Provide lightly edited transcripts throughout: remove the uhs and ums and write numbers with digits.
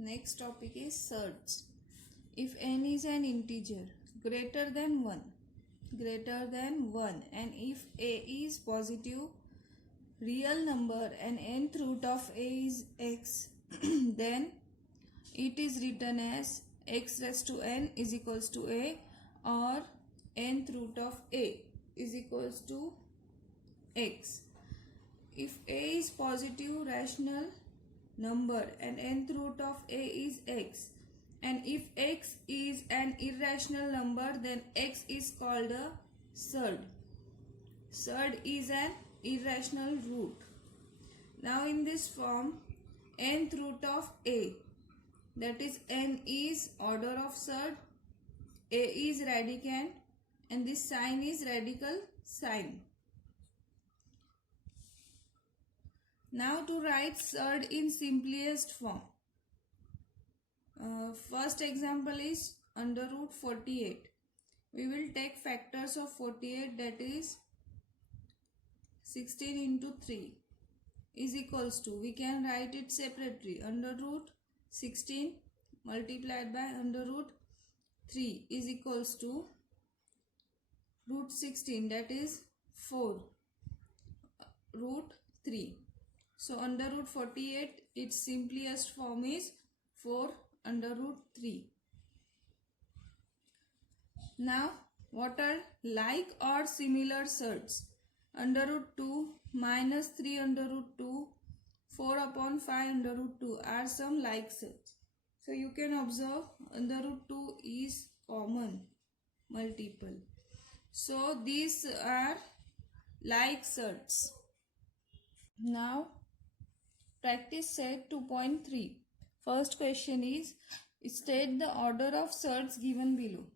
Next topic is surds. If n is an integer greater than 1 and if a is positive real number and nth root of a is x then it is written as x raised to n is equals to a or nth root of a is equals to x. If a is positive rational number and nth root of a is x, and if x is an irrational number then x is called a surd. Surd is an irrational root. Now in this form, nth root of a, that is n is order of surd, a is radicand and this sign is radical sign. Now to write surd in simplest form. First example is under root 48. We will take factors of 48, that is 16 into 3 is equals to, we can write it separately, under root 16 multiplied by under root 3 is equals to root 16, that is 4 root 3. So under root 48 its simplest form is 4 under root 3. Now what are like or similar surds? Under root 2 minus 3 under root 2 4 upon 5 under root 2 are some like surds. So you can observe under root 2 is common multiple. So these are like surds. Now practice set 2.3. First question is state the order of surds given below.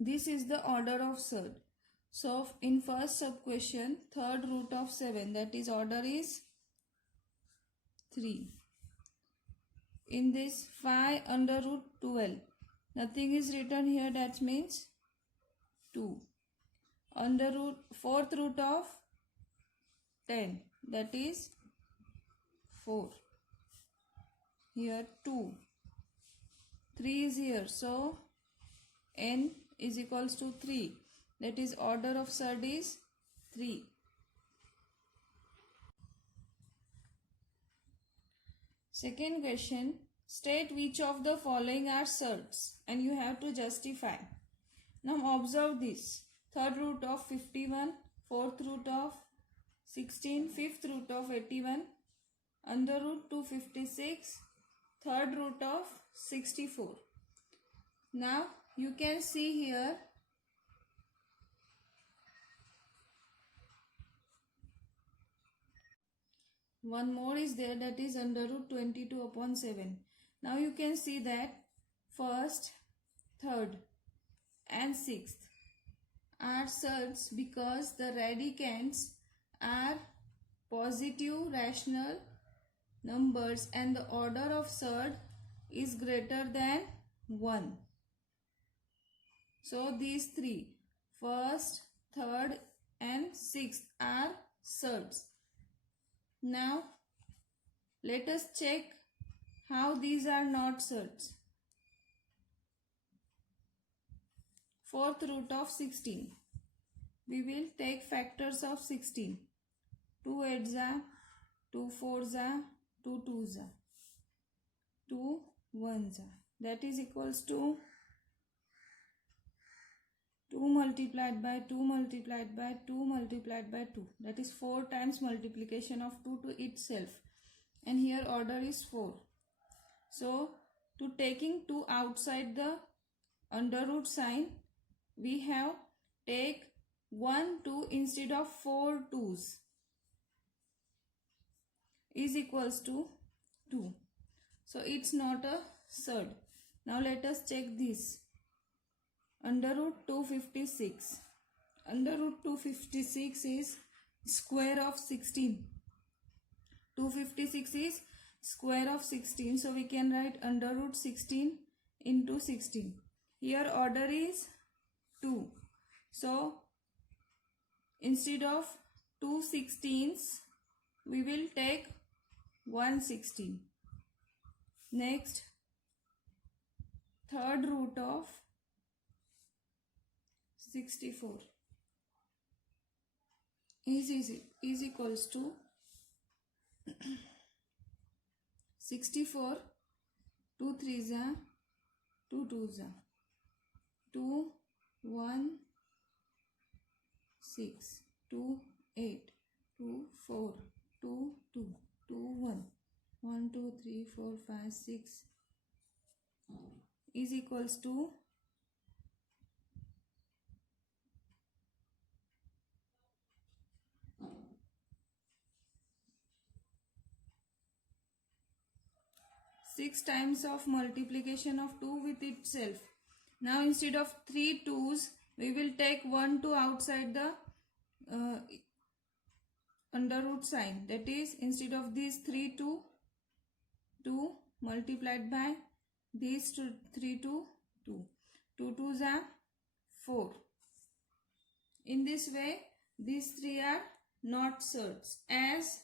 This is the order of surd. So in first sub question, third root of 7, that is order is 3. In this 5 under root 12, nothing is written here, that means 2. Under root fourth root of 10, that is 4. Here 2. 3 is here, so n is equals to 3. That is order of surd is 3. Second question, state which of the following are surds and you have to justify. Now observe this. Third root of 51, fourth root of 16, fifth root of 81, under root 256, third root of 64. Now you can see here one more is there, that is under root 22 upon 7. Now you can see that first, third and sixth are surds because the radicands are positive rational numbers and the order of surd is greater than 1. So these three, first, third and sixth are surds. Now let us check how these are not surds. Fourth root of 16. We will take factors of 16. 2 8s are, 2 4s are, 2 2s are, 2 1s are. That is equals to 2 multiplied by 2 multiplied by 2 multiplied by 2. That is 4 times multiplication of 2 to itself. And here order is 4. So to taking 2 outside the under root sign, we have take 1 2 instead of 4 2s is equals to 2. So it's not a surd. Now let us check this. Under root 256. Under root 256 is square of 16. 256 is square of 16. So we can write under root 16 into 16. Here order is 2. So instead of 2 16s, we will take 1 16. Next, third root of 64 is equals to 64, 2 3s are 2 2s are 2 1 6 2 8 2 4 2 2 2 1 1 2 3 4 5 6 is equals to 6 times of multiplication of 2 with itself. Now instead of 3 2's, we will take 1 2 outside the under root sign. That is, instead of this 3 2, 2 multiplied by these 3 2, 2. 2 2's are 4. In this way, these three are not surds, as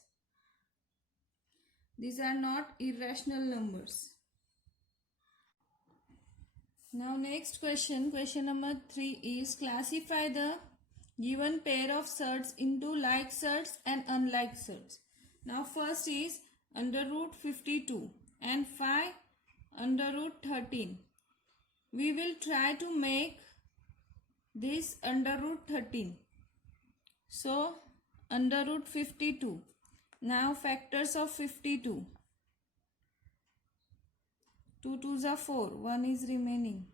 these are not irrational numbers. Now next question number 3 is classify the given pair of surds into like surds and unlike surds. Now first is under root 52 and 5 under root 13. We will try to make this under root 13. So under root 52. Now factors of 52. 2 2s are 4. 1 is remaining.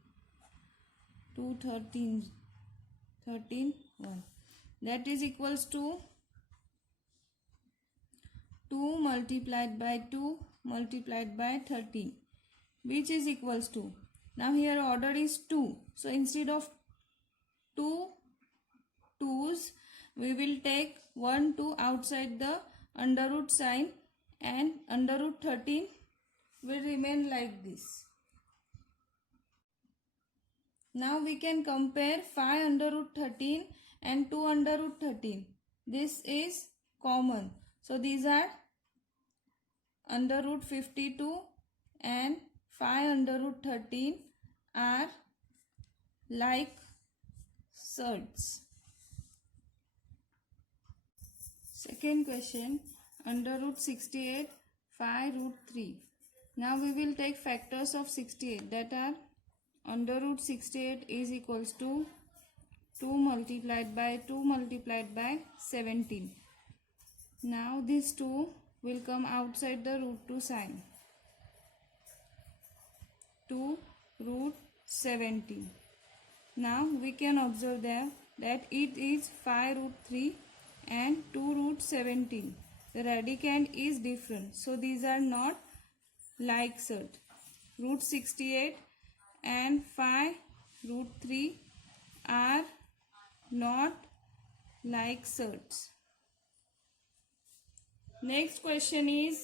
2 13. 13 1. That is equals to 2 multiplied by 2 multiplied by 13. Which is equals to. Now here order is 2. So instead of 2 2's, we will take 1 2 outside the under root sign, and under root 13 will remain like this. Now we can compare 5 under root 13 and 2 under root 13. This is common. So these are under root 52 and 5 under root 13 are like surds. Second question, under root 68, 5 root 3. Now we will take factors of 68, that are under root 68 is equals to 2 multiplied by 2 multiplied by 17. Now these 2 will come outside the root 2 sign. 2 root 17. Now we can observe that it is 5 root 3 and 2 root 17. The radicand is different. So these are not like surd. Root 68 and 5 root 3 are not like surds. Next question is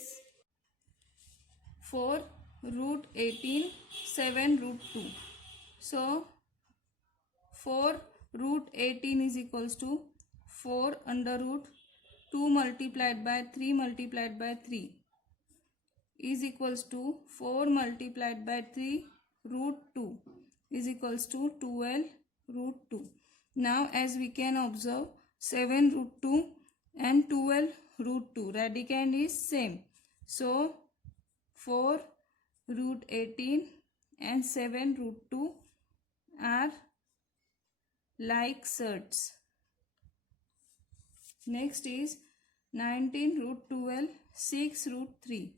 4 root 18, 7 root 2. So 4 root 18 is equals to 4 under root 2 multiplied by 3 multiplied by 3 is equals to 4 multiplied by 3 root 2 is equals to 12 root 2. Now as we can observe, 7 root 2 and 12 root 2 radicand is same. So 4 root 18 and 7 root 2 are like surds. Next is 19 root 12, 6 root 3.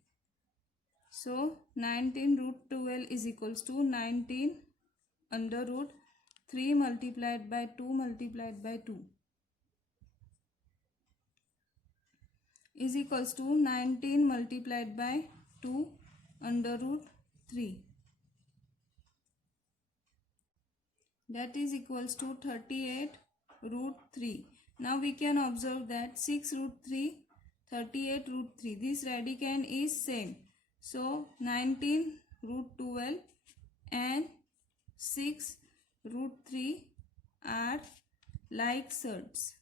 So 19 root 12 is equals to 19 under root 3 multiplied by 2 multiplied by 2 is equals to 19 multiplied by 2 under root 3. That is equals to 38 root 3. Now we can observe that 6 root 3, 38 root 3. This radicand is same. So 19 root 12 and 6 root 3 are like surds.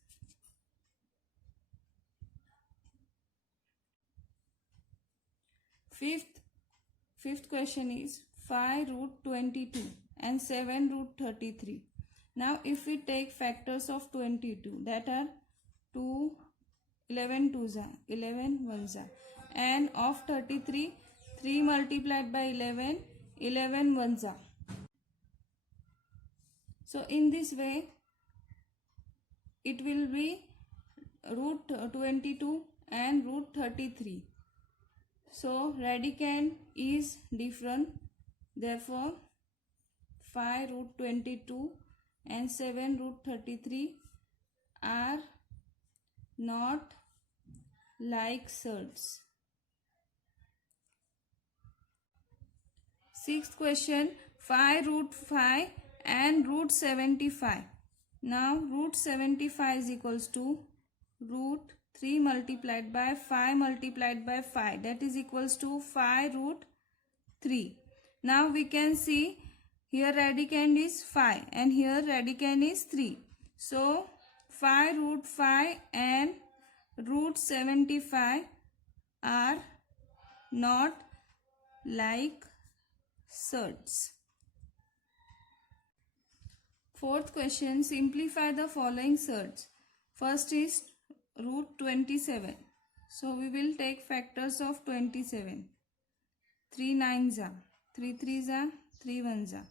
Fifth question is 5 root 22 and 7 root 33. Now if we take factors of 22, that are 2, 11 twos are 11 ones are, and of 33, 3 multiplied by 11, 11 ones are. So in this way it will be root 22 and root 33. So radicand is different, therefore 5 root 22 and 7 root 33 are not like surds. Sixth question, 5 root 5 and root 75. Now root 75 is equals to root 3 multiplied by 5 multiplied by 5, that is equals to 5 root 3. Now we can see here radicand is 5 and here radicand is 3. So 5 root 5 and root 75 are not like surds. Fourth question, simplify the following surds. First is root 27. So we will take factors of 27. 3 nines are, 3 threes are, 3 ones are.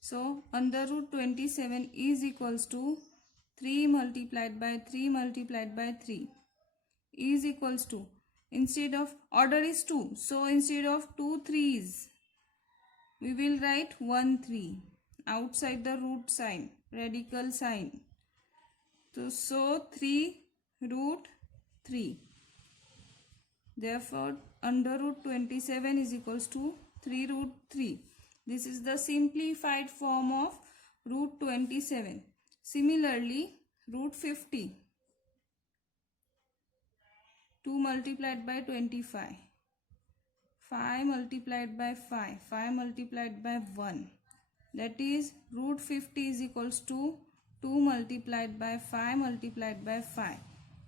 So under root 27 is equals to 3 multiplied by 3 multiplied by 3 is equals to, instead of, order is 2. So instead of 2 threes, we will write 1 3 outside the root sign, radical sign. So 3 root 3. Therefore under root 27 is equals to 3 root 3. This is the simplified form of root 27. Similarly, root 50. 2 multiplied by 25. 5 multiplied by 5. 5 multiplied by 1. That is root 50 is equals to 2 multiplied by 5 multiplied by 5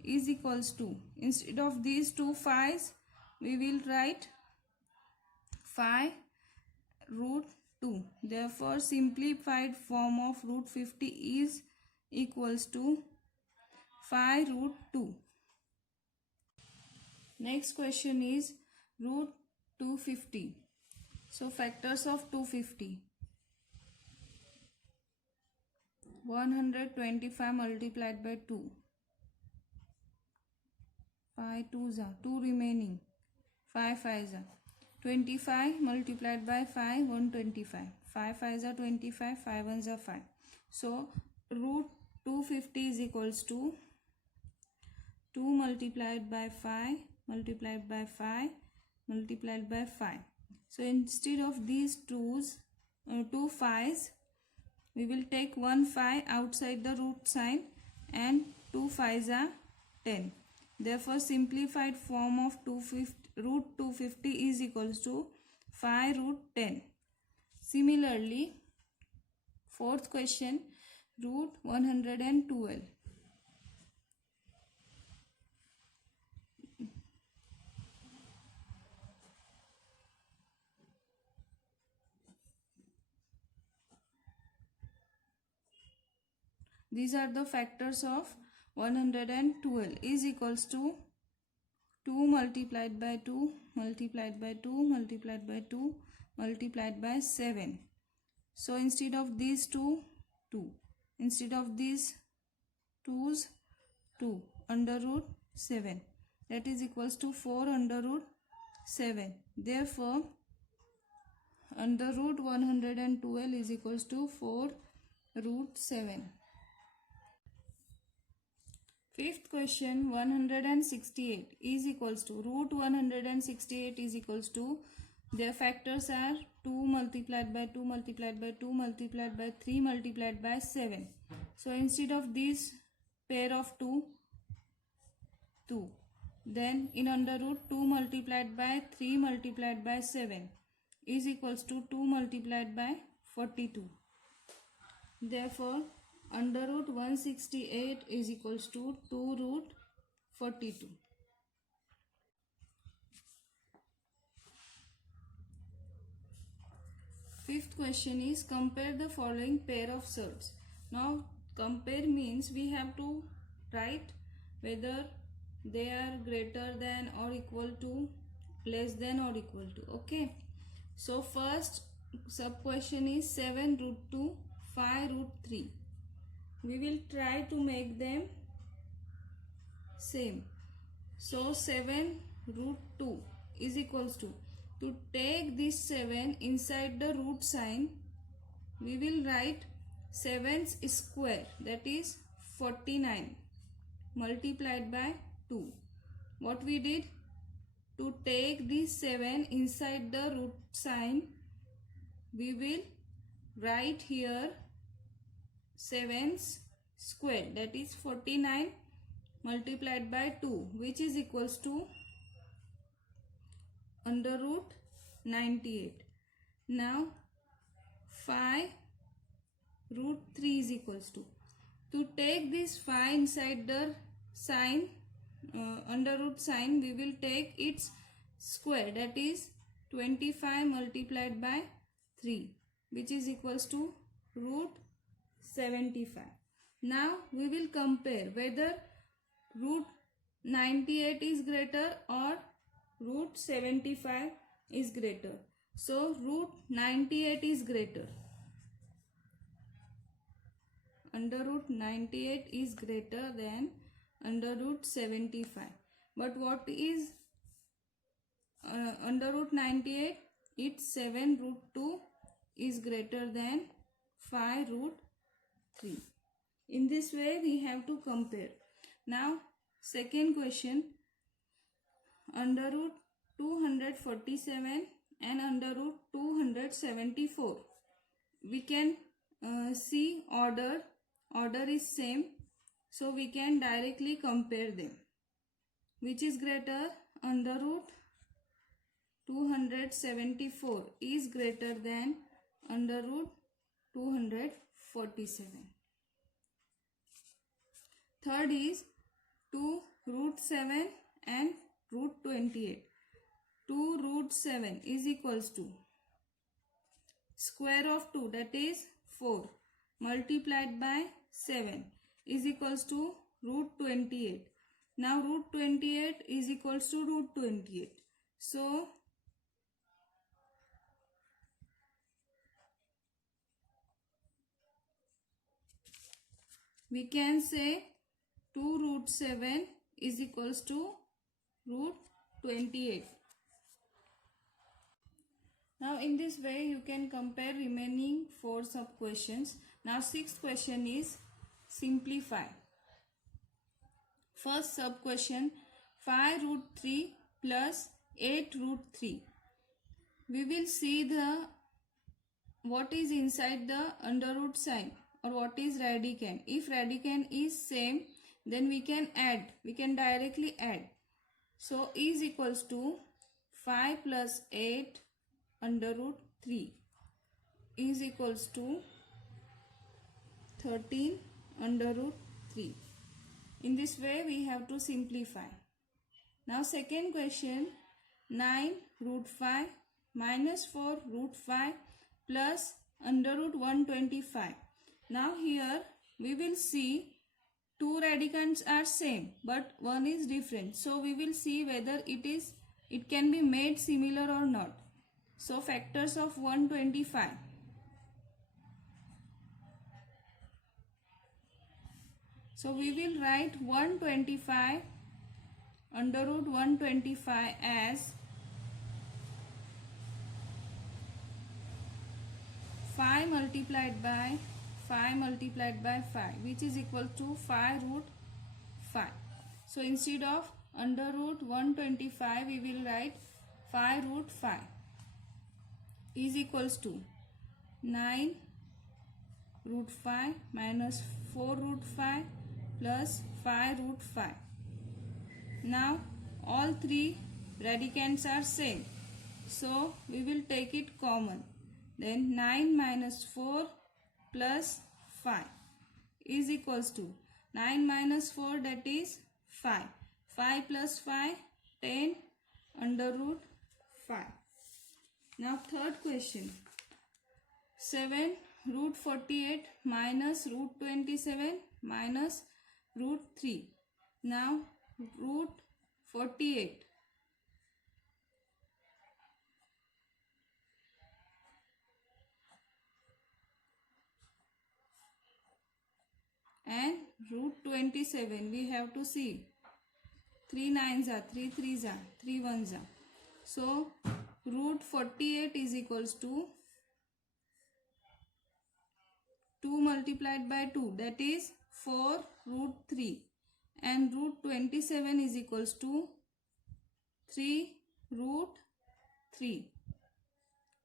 is equals to, instead of these two 5's, we will write 5 root 2. Therefore simplified form of root 50 is equals to 5 root 2. Next question is root 250. So factors of 250. 125 multiplied by 2. 5 twos are 2 remaining. 5 fives are 25 multiplied by 5, 125. 5 fives are 25, 5 ones are 5. So root 250 is equals to 2 multiplied by 5 multiplied by 5 multiplied by 5. So instead of these two 5's, we will take 1 5 outside the root sign and 2 5's are 10. Therefore simplified form of root 250 is equals to 5 root 10. Similarly, fourth question, root 112. These are the factors of 112 is equals to 2 multiplied by 2 multiplied by 2 multiplied by 2 multiplied by 7. So instead of these 2, 2. Instead of these 2's, 2 under root 7. That is equals to 4 under root 7. Therefore under root 112 is equals to 4 root 7. Fifth question, 168 is equals to, root 168 is equals to, their factors are 2 multiplied by 2 multiplied by 2 multiplied by 3 multiplied by 7. So instead of this pair of 2, 2. Then in under root 2 multiplied by 3 multiplied by 7 is equals to 2 multiplied by 42. Therefore under root 168 is equals to 2 root 42. Fifth question is compare the following pair of surds. Now compare means we have to write whether they are greater than or equal to, less than or equal to. Okay. So first sub question is 7 root 2, 5 root 3. We will try to make them same. So 7 root 2 is equals to take this 7 inside the root sign, we will write 7's square, that is 49, multiplied by 2. What we did? To take this 7 inside the root sign, we will write here 7's square, that is 49 multiplied by 2, which is equals to under root 98. Now 5 root 3 is equals to take this 5 inside the sign, under root sign, we will take its square, that is 25 multiplied by 3, which is equals to root 75. Now we will compare whether root 98 is greater or root 75 is greater. So root 98 is greater. Under root 98 is greater than under root 75. But what is under root 98? It's 7 root 2 is greater than 5 root 3. In this way we have to compare. Now second question, under root 247 and under root 274. We can see order is same, so we can directly compare them. Which is greater? Under root 274 is greater than under root 247. Third is 2 root 7 and root 28. 2 root 7 is equals to square of 2, that is 4, multiplied by 7 is equals to root 28. Now root 28 is equals to root 28. So we can say 2 root 7 is equals to root 28. Now in this way you can compare remaining 4 sub questions. Now sixth question is simplify. First sub question, 5 root 3 plus 8 root 3. We will see the what is inside the under root sign or what is radicand. If radicand is same, then we can add, we can directly add. So is equals to 5 plus 8 under root 3 is equals to 13 under root 3. In this way we have to simplify. Now second question, 9 root 5 minus 4 root 5 plus under root 125. Now here we will see two radicands are same but one is different. So we will see whether it can be made similar or not. So factors of 125. So we will write 125 under root 125 as 5 multiplied by 5, which is equal to 5 root 5. So instead of under root 125 we will write 5 root 5 is equals to 9 root 5 minus 4 root 5 plus 5 root 5. Now all three radicands are same, so we will take it common. Then 9 minus 4 plus 5 is equals to 9 minus 4, that is 5. 5 plus 5, 10 under root 5. Now third question, 7 root 48 minus root 27 minus root 3. Now root 48 and root 27, we have to see 3 9s are 3 3s are 3 1s are. So root 48 is equals to 2 multiplied by 2, that is 4 root 3, and root 27 is equals to 3 root 3.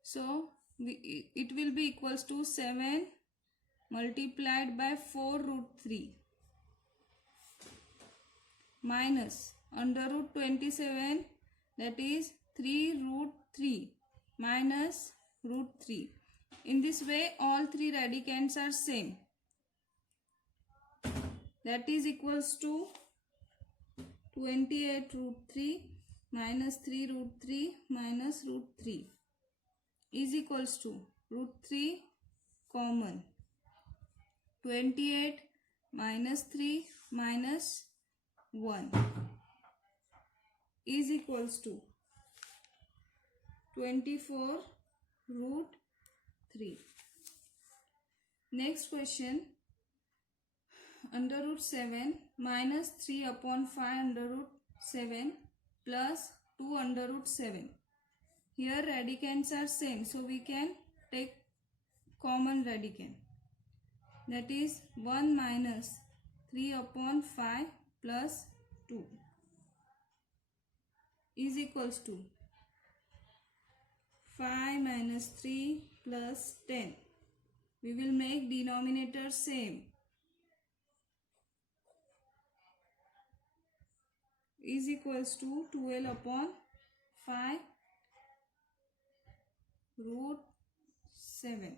So it will be equals to 7 multiplied by 4 root 3 minus under root 27, that is 3 root 3 minus root 3. In this way all three radicands are same, that is equals to 28 root 3 minus 3 root 3 minus root 3 is equals to root 3 common, 28 minus 3 minus 1 is equals to 24 root 3. Next question, under root 7 minus 3 upon 5 under root 7 plus 2 under root 7. Here radicands are same, so we can take common radicand, that is 1 minus 3 upon 5 plus 2 is equals to 5 minus 3 plus 10. We will make denominator same, is equals to 12 upon 5 root 7.